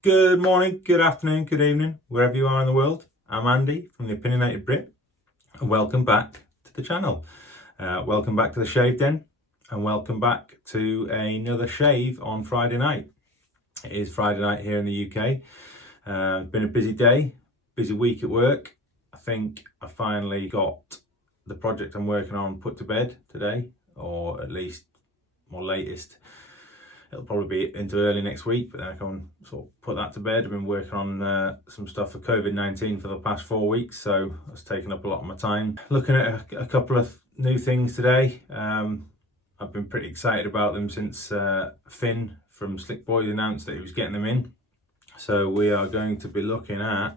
Good morning, good afternoon, good evening, wherever you are in the world. I'm Andy from the Opinionated Brit, and welcome back to the channel. Welcome back to the Shave Den, and welcome back to another shave on Friday night. It is Friday night here in the UK. It's been a busy day, busy week at work. I think I finally got the project I'm working on put to bed today, or at least my latest. It'll probably be into early next week, but then I can sort of put that to bed. I've been working on some stuff for COVID-19 for the past 4 weeks, so that's taken up a lot of my time. Looking at a couple of new things today. I've been pretty excited about them since Finn from Slick Boys announced that he was getting them in. So we are going to be looking at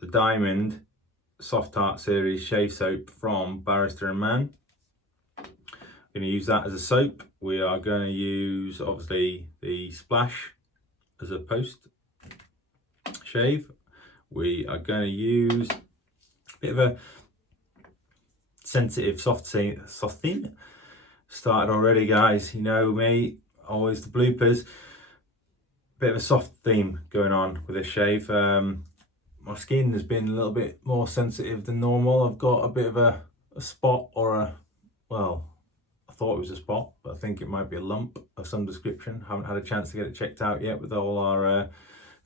the Diamond Soft Art Series Shave Soap from Barrister and Mann. Going to use that as a soap. We are going to use obviously the splash as a post shave. We are going to use a bit of a sensitive soft theme. Started already, guys. You know me, always the bloopers. Bit of a soft theme going on with this shave. My skin has been a little bit more sensitive than normal. I've got a bit of a spot or a, well, I thought it was a spot, but I think it might be a lump of some description. Haven't had a chance to get it checked out yet with all our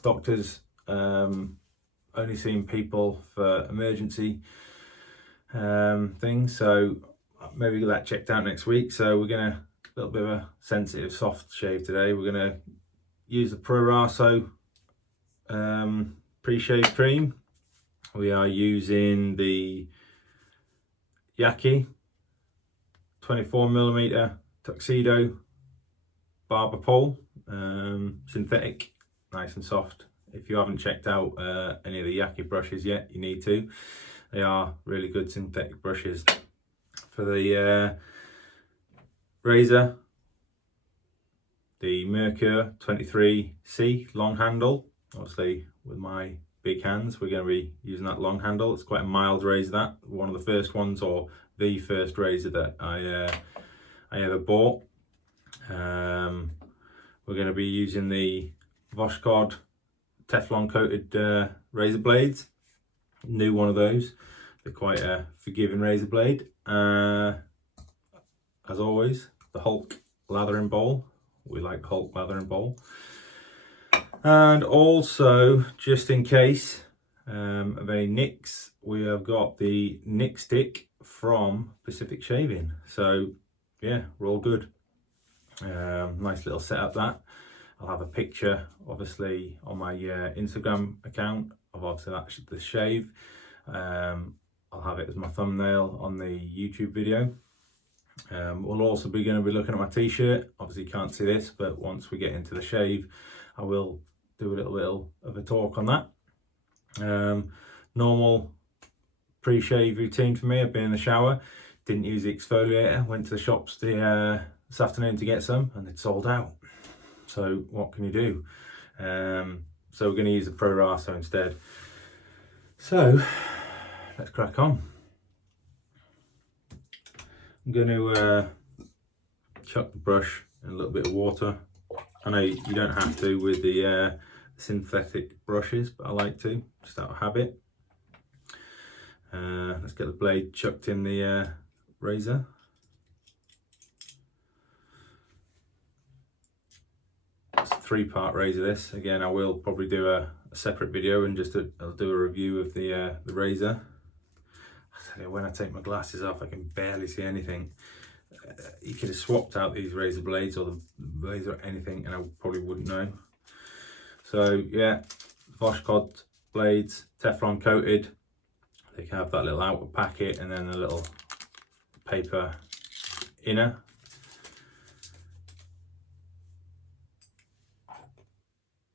doctors. Only seeing people for emergency things, so maybe get that checked out next week. So we're gonna a little bit of a sensitive soft shave today. We're gonna use the Proraso pre-shave cream. We are using the Yaqi 24mm tuxedo barber pole, synthetic, nice and soft. If you haven't checked out any of the Yaqi brushes yet, you need to. They are really good synthetic brushes. For the razor, the Merkur 23C long handle. Obviously with my big hands, we're going to be using that long handle. It's quite a mild razor, that one of the first ones, or the first razor that I ever bought. We're going to be using the Voskhod Teflon coated razor blades. New one of those. They're quite a forgiving razor blade. As always, the Hulk lathering bowl. We like Hulk lathering bowl. And also, just in case of any nicks, we have got the nick stick from Pacific Shaving. So yeah, we're all good. Nice little setup that. I'll have a picture obviously on my Instagram account of obviously that the shave. I'll have it as my thumbnail on the YouTube video. We'll also be going to be looking at my t-shirt. Obviously you can't see this, but once we get into the shave I will do a little of a talk on that. Normal pre-shave routine for me. I've been in the shower, didn't use the exfoliator, went to the shops this afternoon to get some, and it's sold out. So what can you do? So we're going to use the Proraso instead. So let's crack on. I'm going to chuck the brush in a little bit of water. I know you don't have to with the synthetic brushes, but I like to, just out of habit. Let's get the blade chucked in the razor. It's a 3-part razor this. Again, I will probably do a separate video and I'll do a review of the razor. I tell you, when I take my glasses off, I can barely see anything. You could have swapped out these razor blades or the razor or anything and I probably wouldn't know. So yeah, Voskhod blades, Teflon coated. They can have that little outer packet and then a little paper inner.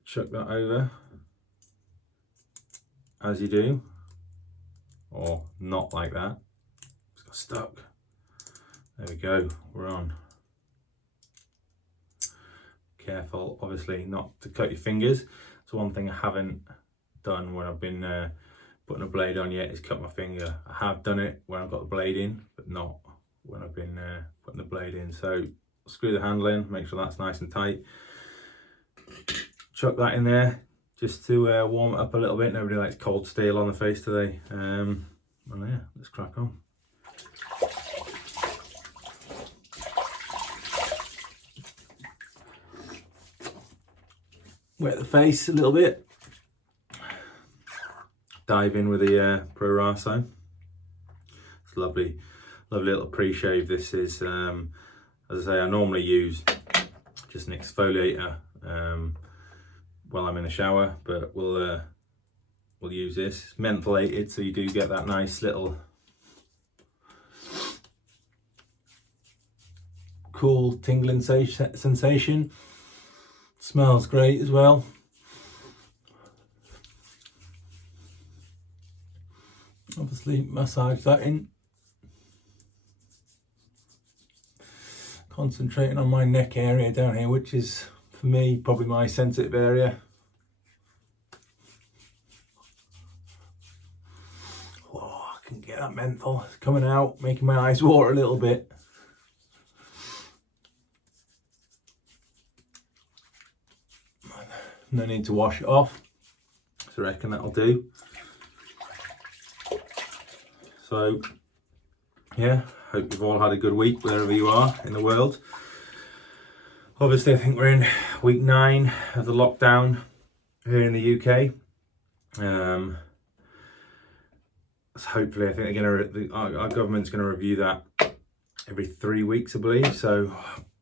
Chuck that over, as you do, or not like that. It's got stuck. There we go, we're on. Careful, obviously, not to cut your fingers. So one thing I haven't done when I've been putting a blade on yet is cut my finger. I have done it when I've got the blade in, but not when I've been putting the blade in. So screw the handle in, make sure that's nice and tight. chuck that in there just to warm it up a little bit. Nobody likes cold steel on the face today. And yeah, let's crack on. Wet the face a little bit. Dive in with the Proraso. It's lovely, lovely little pre-shave. This is, as I say, I normally use just an exfoliator while I'm in the shower, but we'll use this. It's mentholated, so you do get that nice little cool tingling sensation. Smells great as well. Obviously massage that in. Concentrating on my neck area down here, which is for me probably my sensitive area. Oh, I can get that menthol coming out, making my eyes water a little bit. No need to wash it off, so I reckon that'll do. So yeah, hope you've all had a good week wherever you are in the world. Obviously I think we're in week 9 of the lockdown here in the UK. So hopefully I think our government's going to review that every 3 weeks, I believe. So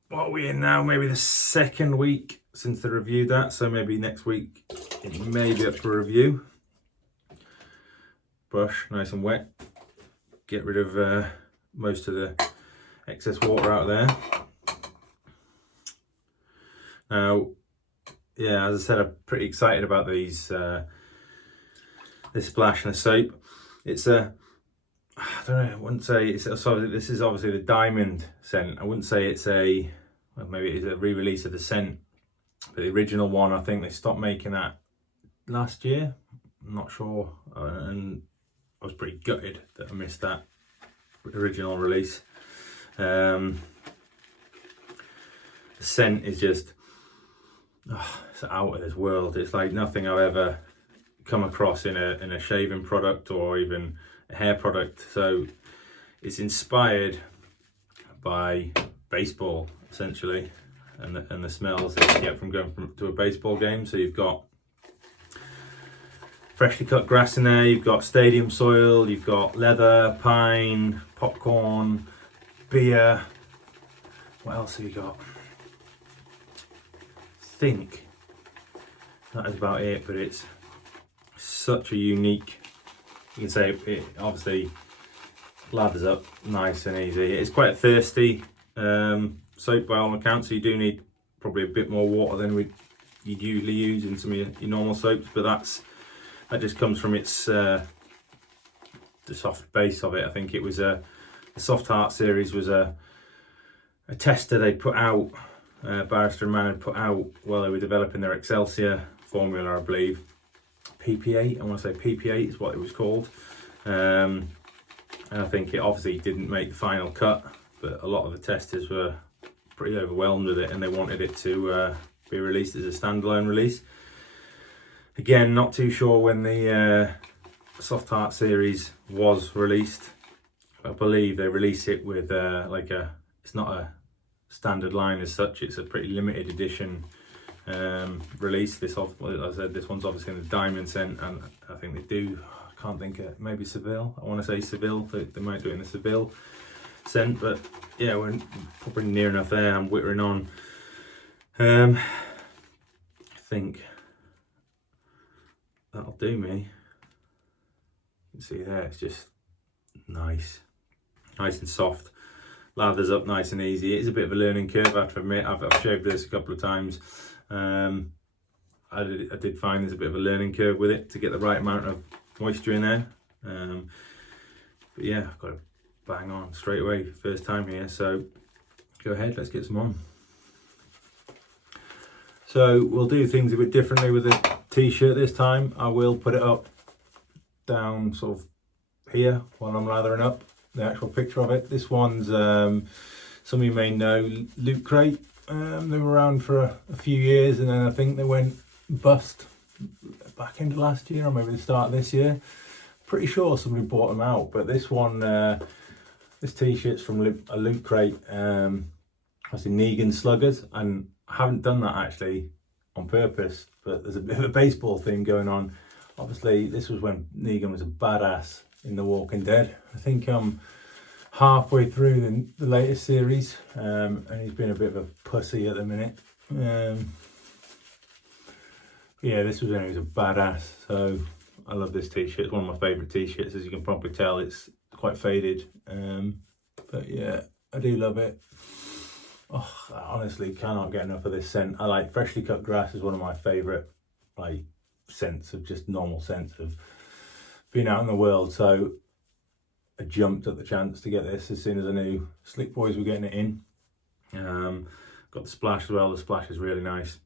what are we in now? Maybe the 2nd week since they reviewed that, so maybe next week it may be up for review. Brush nice and wet, get rid of most of the excess water out there. Now, yeah, as I said, I'm pretty excited about these this splash and the soap. It's a, I don't know, I wouldn't say it's this is obviously the diamond scent. I wouldn't say it's a, well, maybe it's a re-release of the scent. But the original one, I think they stopped making that last year. I'm not sure, and I was pretty gutted that I missed that original release. The scent is just, it's out of this world. It's like nothing I've ever come across in a shaving product or even a hair product. So it's inspired by baseball essentially. And the smells that you get from going to a baseball game. So you've got freshly cut grass in there, you've got stadium soil, you've got leather, pine, popcorn, beer. What else have you got? I think that is about it, but it's such a unique, you can say it obviously lathers up nice and easy. It's quite a thirsty soap by all accounts, so you do need probably a bit more water than you'd usually use in some of your normal soaps, but that just comes from its the soft base of it. I think it was the Soft Heart series was a tester they put out, Barrister and Mann had put out while they were developing their Excelsior formula, I believe. PP8, I want to say PP8 is what it was called, and I think it obviously didn't make the final cut, but a lot of the testers were pretty overwhelmed with it and they wanted it to be released as a standalone release. Again, not too sure when the Soft Heart series was released. I believe they release it with it's not a standard line as such, it's a pretty limited edition release. As I said, this one's obviously in the diamond scent, and I think they do, I can't think of, maybe Seville, I want to say Seville, they might do it in the Seville scent, but yeah, we're probably near enough there. I'm whittering on. I think that'll do me. You can see there, it's just nice and soft, lathers up nice and easy. It is a bit of a learning curve, I have to admit. I've shaved this a couple of times. I did find there's a bit of a learning curve with it to get the right amount of moisture in there, but yeah, I've got to bang on straight away, first time here, so go ahead, let's get some on. So we'll do things a bit differently with the t-shirt this time. I will put it up down sort of here while I'm lathering up the actual picture of it. This one's some of you may know Loot Crate. They were around for a few years, and then I think they went bust back into last year or maybe the start of this year. Pretty sure somebody bought them out, but this one, this t-shirt's from a Loot Crate. I see Negan Sluggers, and I haven't done that actually on purpose, but there's a bit of a baseball theme going on. Obviously, this was when Negan was a badass in The Walking Dead. I think I'm halfway through the latest series, and he's been a bit of a pussy at the minute. Yeah, this was when he was a badass, so I love this t-shirt. It's one of my favourite t-shirts, as you can probably tell. It's quite faded, but yeah, I do love it. Oh, I honestly cannot get enough of this scent. I like freshly cut grass is one of my favourite like scents, of just normal scents of being out in the world. So I jumped at the chance to get this as soon as I knew Slick Boys were getting it in. Got the splash as well. The splash is really nice.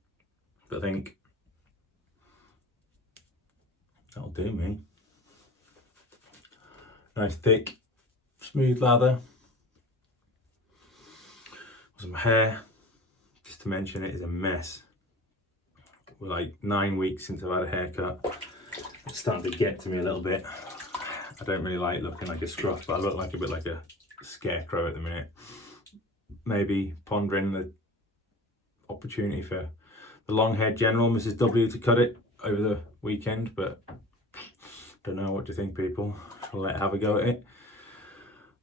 But I think that'll do me. Nice thick, smooth lather. My hair, just to mention, it is a mess. We're like 9 weeks since I've had a haircut. It's starting to get to me a little bit. I don't really like looking like a scruff, but I look like a bit like a scarecrow at the minute. Maybe pondering the opportunity for the long-haired general, Mrs. W, to cut it over the weekend, but don't know. What do you think, people? I'll let her have a go at it.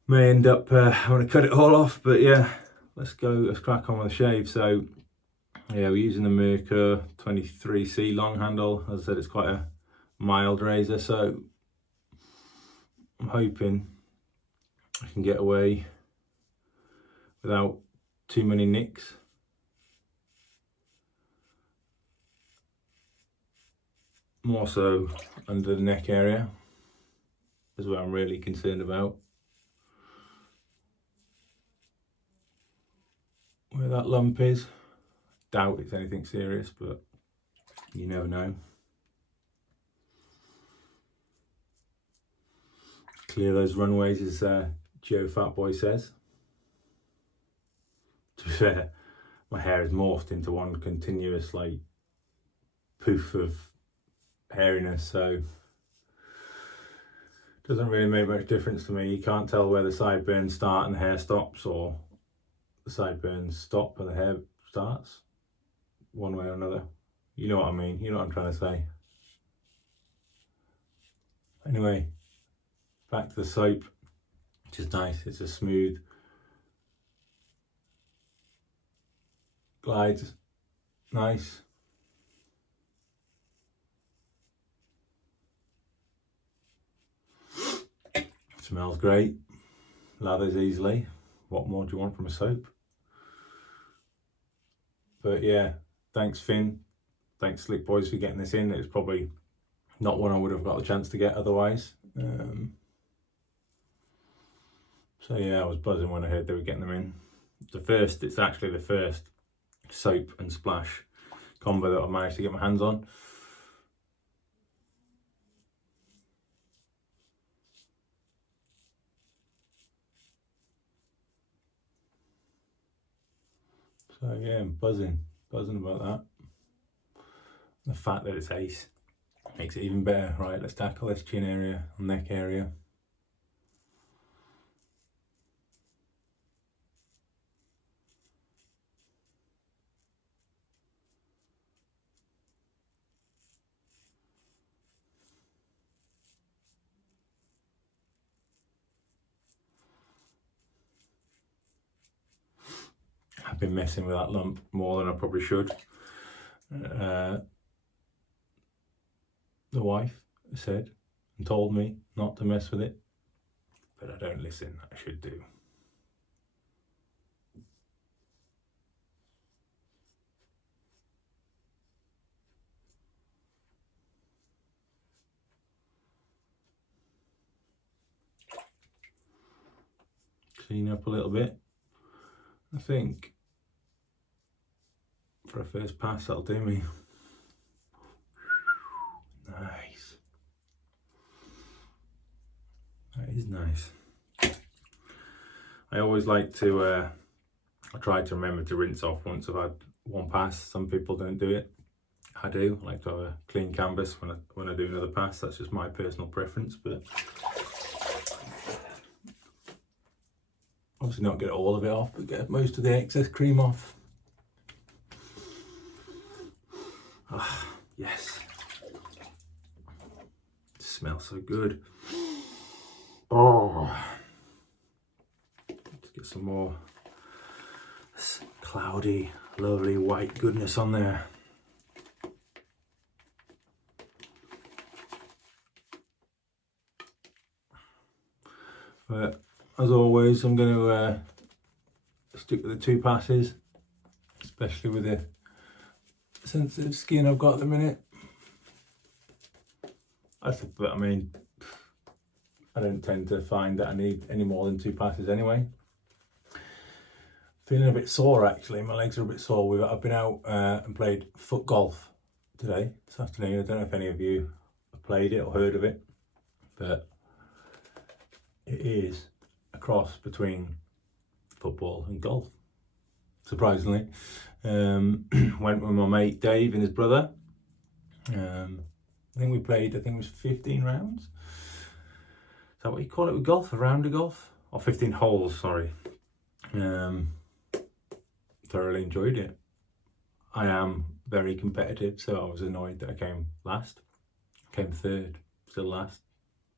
May end up having to cut it all off, but yeah. Let's crack on with the shave. So yeah, we're using the Merkur 23C long handle. As I said, it's quite a mild razor, so I'm hoping I can get away without too many nicks. More so under the neck area is what I'm really concerned about. Where that lump is, doubt it's anything serious, but you never know. Clear those runways, as Joe Fatboy says. To be fair, my hair has morphed into one continuous like poof of hairiness, so it doesn't really make much difference to me. You can't tell where the sideburns start and the hair stops, or the sideburns stop and the hair starts, one way or another. You know what I mean, you know what I'm trying to say. Anyway, back to the soap, which is nice. It's a smooth, glides, nice. Smells great, lathers easily. What more do you want from a soap? But yeah, thanks Finn, thanks Slick Boys for getting this in. It was probably not one I would have got a chance to get otherwise. So yeah, I was buzzing when I heard they were getting them in. It's actually the first soap and splash combo that I've managed to get my hands on. So yeah, I'm buzzing about that. The fact that it's ace makes it even better. Right, let's tackle this chin area and neck area. I've been messing with that lump more than I probably should. The wife said and told me not to mess with it, but I don't listen. I should do. Clean up a little bit. I think for a first pass that'll do me. Nice. That is nice. I always like to I try to remember to rinse off once I've had one pass. Some people don't do it. I do. I like to have a clean canvas when I do another pass. That's just my personal preference, but obviously not get all of it off, but get most of the excess cream off. Ah, yes. It smells so good. Oh, let's get some more cloudy, lovely white goodness on there. But as always, I'm going to stick with the 2 passes, especially with the sensitive skin I've got at the minute. But I mean, I don't tend to find that I need any more than 2 passes anyway. Feeling a bit sore actually, my legs are a bit sore. I've been out and played foot golf today, this afternoon. I don't know if any of you have played it or heard of it, but it is a cross between football and golf, surprisingly. Went with my mate Dave and his brother. I think we played, it was 15 rounds. Is that what you call it with golf? A round of golf? Or 15 holes, sorry. Thoroughly enjoyed it. I am very competitive, so I was annoyed that I came last. Came third, still last.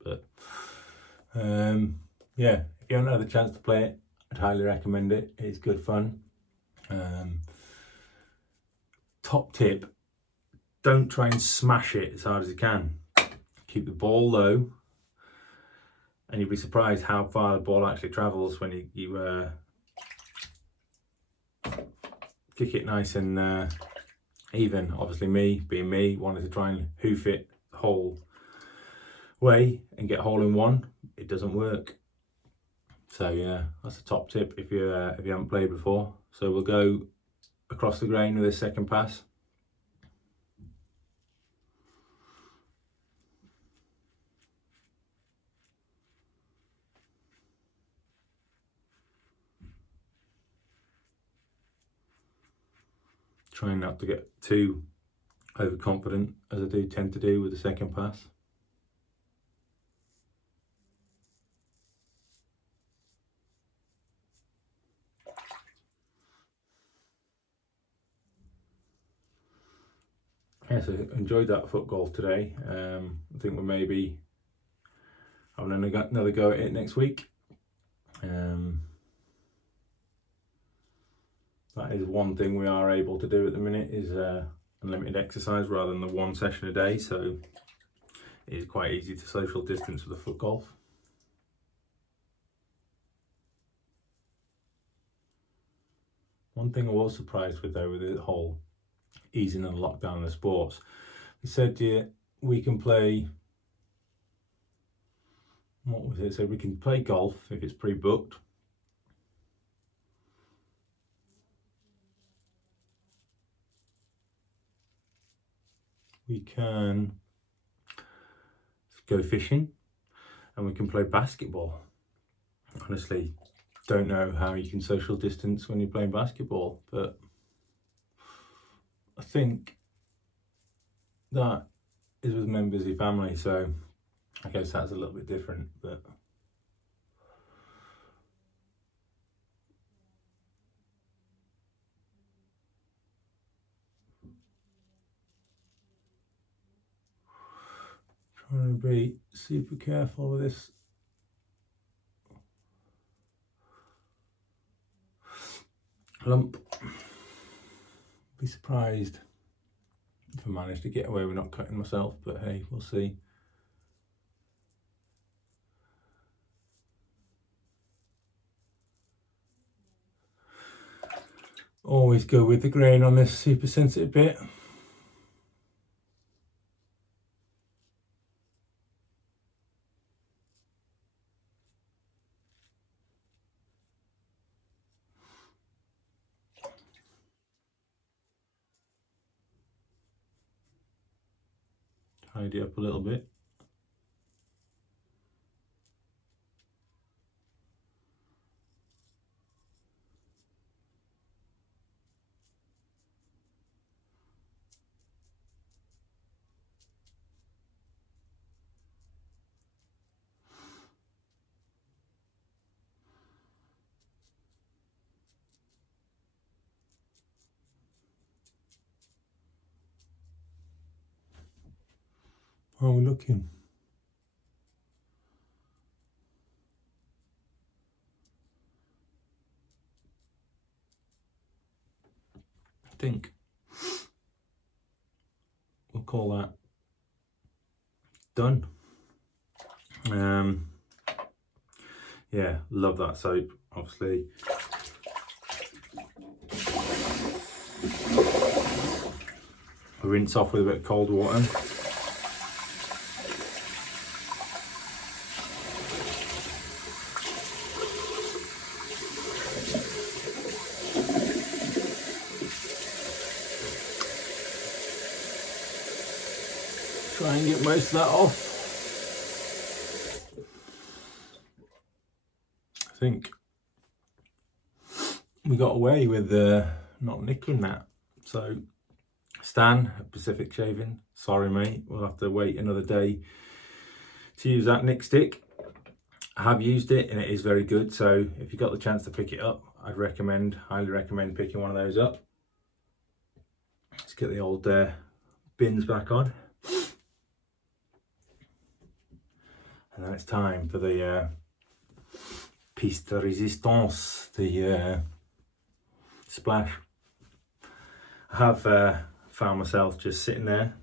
But yeah, if you haven't had the chance to play it, I'd highly recommend it. It's good fun. Top tip, don't try and smash it as hard as you can. Keep the ball low, and you'll be surprised how far the ball actually travels when you kick it nice and even. Obviously being me, wanted to try and hoof it the whole way and get hole in one. It doesn't work. So yeah, that's a top tip if you haven't played before. So we'll go across the grain with this second pass. Trying not to get too overconfident, as I do tend to do with the second pass. Yeah, so enjoyed that foot golf today. I think we'll maybe have another go at it next week. That is one thing we are able to do at the minute, is unlimited exercise rather than the 1 session a day, so it is quite easy to social distance with the foot golf. One thing I was surprised with though, with the whole easing and lockdown of the sports, they said we can play, what was it? So we can play golf if it's pre-booked. We can go fishing, and we can play basketball. Honestly, don't know how you can social distance when you're playing basketball, but I think that is with members of your family, so I guess that's a little bit different. But trying to be super careful with this. Lump. Be surprised if I manage to get away with not cutting myself, but hey, we'll see. Always go with the grain on this super sensitive bit. Tidy up a little bit. How are we looking? I think we'll call that done. Yeah, love that soap, obviously. Rinse off with a bit of cold water. Try and get most of that off. I think we got away with not nicking that. So Stan at Pacific Shaving, sorry mate, we'll have to wait another day to use that nick stick. I have used it and it is very good, so if you got the chance to pick it up, I'd highly recommend picking one of those up. Let's get the old bins back on. And then it's time for the piece de resistance, the splash. I have found myself just sitting there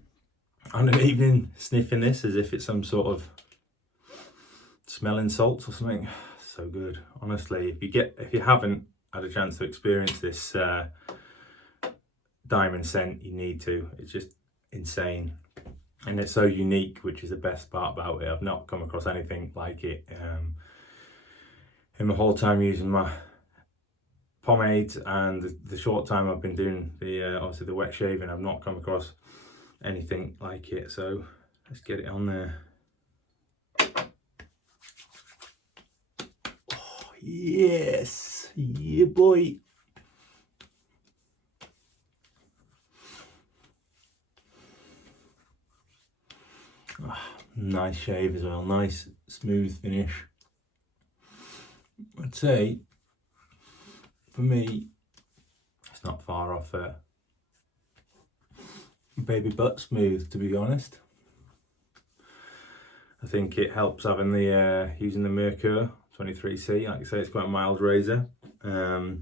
on an evening sniffing this as if it's some sort of smelling salts or something. So good, honestly. If you haven't had a chance to experience this diamond scent, you need to. It's just insane, and it's so unique, which is the best part about it. I've not come across anything like it in my whole time using my pomades, and the short time I've been doing obviously the wet shaving. I've not come across anything like it, so let's get it on there. Oh, yes, yeah boy. Nice shave as well, nice smooth finish. I'd say for me it's not far off baby butt smooth, to be honest. I think it helps having the using the Merkur 23C. Like I say, it's quite a mild razor. It's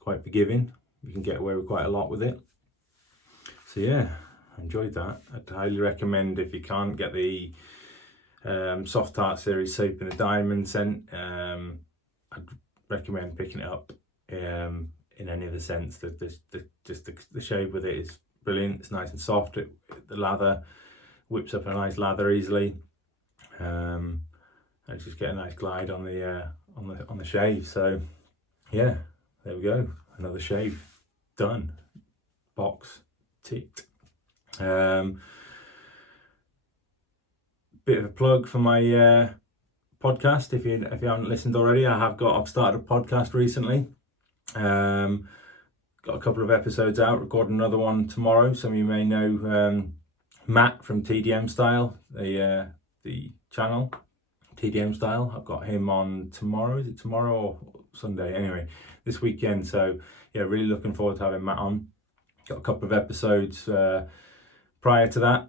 quite forgiving. You can get away with quite a lot with it. So yeah, I enjoyed that. I'd highly recommend, if you can't get the Soft Tart series soap in a diamond scent, I'd recommend picking it up in any of the scents. The shave with it is brilliant. It's nice and soft. The lather whips up a nice lather easily, and just get a nice glide on the shave. So yeah, there we go, another shave done, box ticked. Bit of a plug for my podcast. If you haven't listened already, I've started a podcast recently. Got a couple of episodes out, recording another one tomorrow. Some of you may know Matt from TDM Style, the channel TDM Style. I've got him on tomorrow. Is it tomorrow or Sunday? Anyway, this weekend. So yeah, really looking forward to having Matt on. Got a couple of episodes prior to that.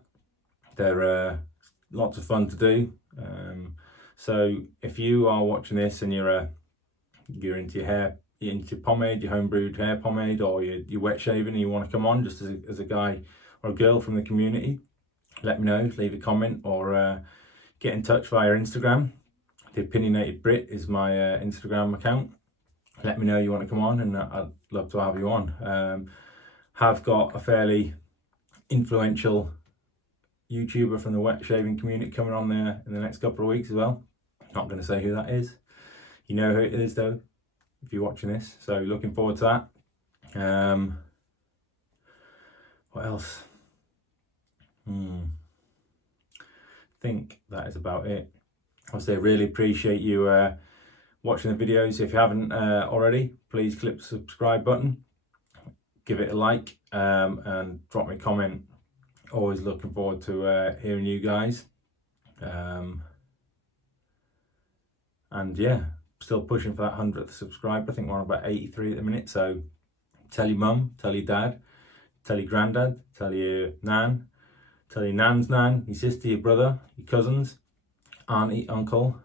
They're lots of fun to do. So if you are watching this and you're into your hair, you're into pomade, your homebrewed hair pomade, or you're wet shaving and you want to come on just as a guy or a girl from the community, let me know, leave a comment, or get in touch via Instagram. The Opinionated Brit is my Instagram account. Let me know you want to come on, and I'd love to have you on. Have got a fairly influential YouTuber from the wet shaving community coming on there in the next couple of weeks as well. Not going to say who that is. You know who it is though, if you're watching this. So looking forward to that. What else? I think that is about it. Obviously, I really appreciate you watching the videos. If you haven't already, please click the subscribe button, give it a like, and drop me a comment. Always looking forward to hearing you guys. And yeah, still pushing for that 100th subscriber. I think we're on about 83 at the minute. So tell your mum, tell your dad, tell your granddad, tell your nan, Tell your nan's nan, your sister, your brother, your cousins, auntie, uncle,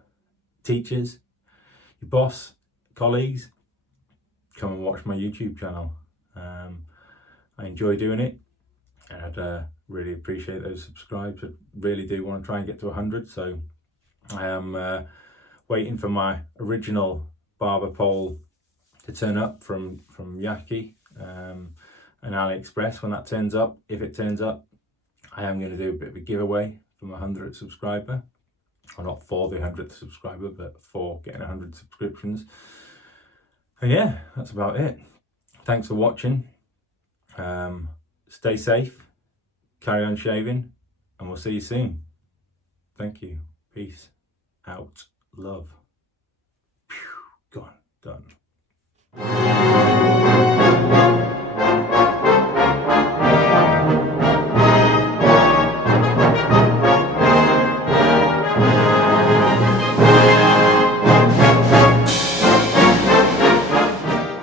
teachers, your boss, colleagues. Come and watch my YouTube channel. I enjoy doing it, and I'd really appreciate those subscribes. I really do want to try and get to 100, so I am waiting for my original barber pole to turn up from Yaqi and AliExpress. When that turns up, if it turns up, I am going to do a bit of a giveaway for my 100th subscriber. Or not for the 100th subscriber, but for getting 100 subscriptions. And yeah, that's about it. Thanks for watching. Stay safe, carry on shaving, and we'll see you soon. Thank you. Peace out. Love. Gone. Done.